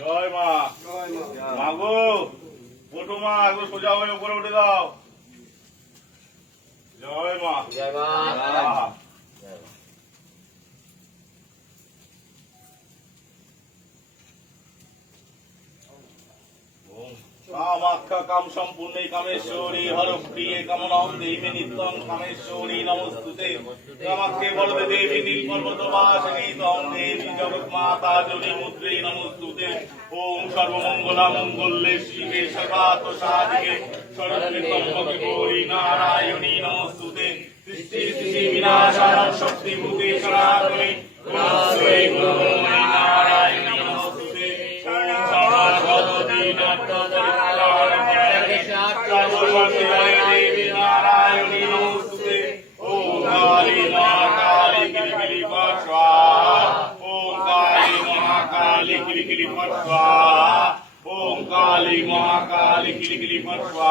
জয় মা। মাগো ওঠো মা একদম সোজা হয়ে উপরে উঠে দাও। জয় মা। জয় কাম সম্পূর্ণে কামেশ্বরী হরপ্রিয়ে কামনাম দেবী নিত্যং কামেশ্বরী। নমস্তুতে। কামাক্ষে বলবে দেবী নীলকর্মত বাসিনী তং দেবী জগৎ মুদ্রে নমস্তুতে। ওম সর্বমঙ্গলা মঙ্গলে শিবে সর্বাত সাধিকে। সর্বত্রম্বকে গৌরী নারায়ণী নমস্তুতে। সৃষ্টি সৃষ্টি বিনাশারং শক্তি ভূতে সনাতনী। নমস্তে গুরু নারায়ণী নমস্তুতে। ওম সর্বভগবতী দেবী काली किली किली मरवा ओम काली महाकाली किली किली मरवा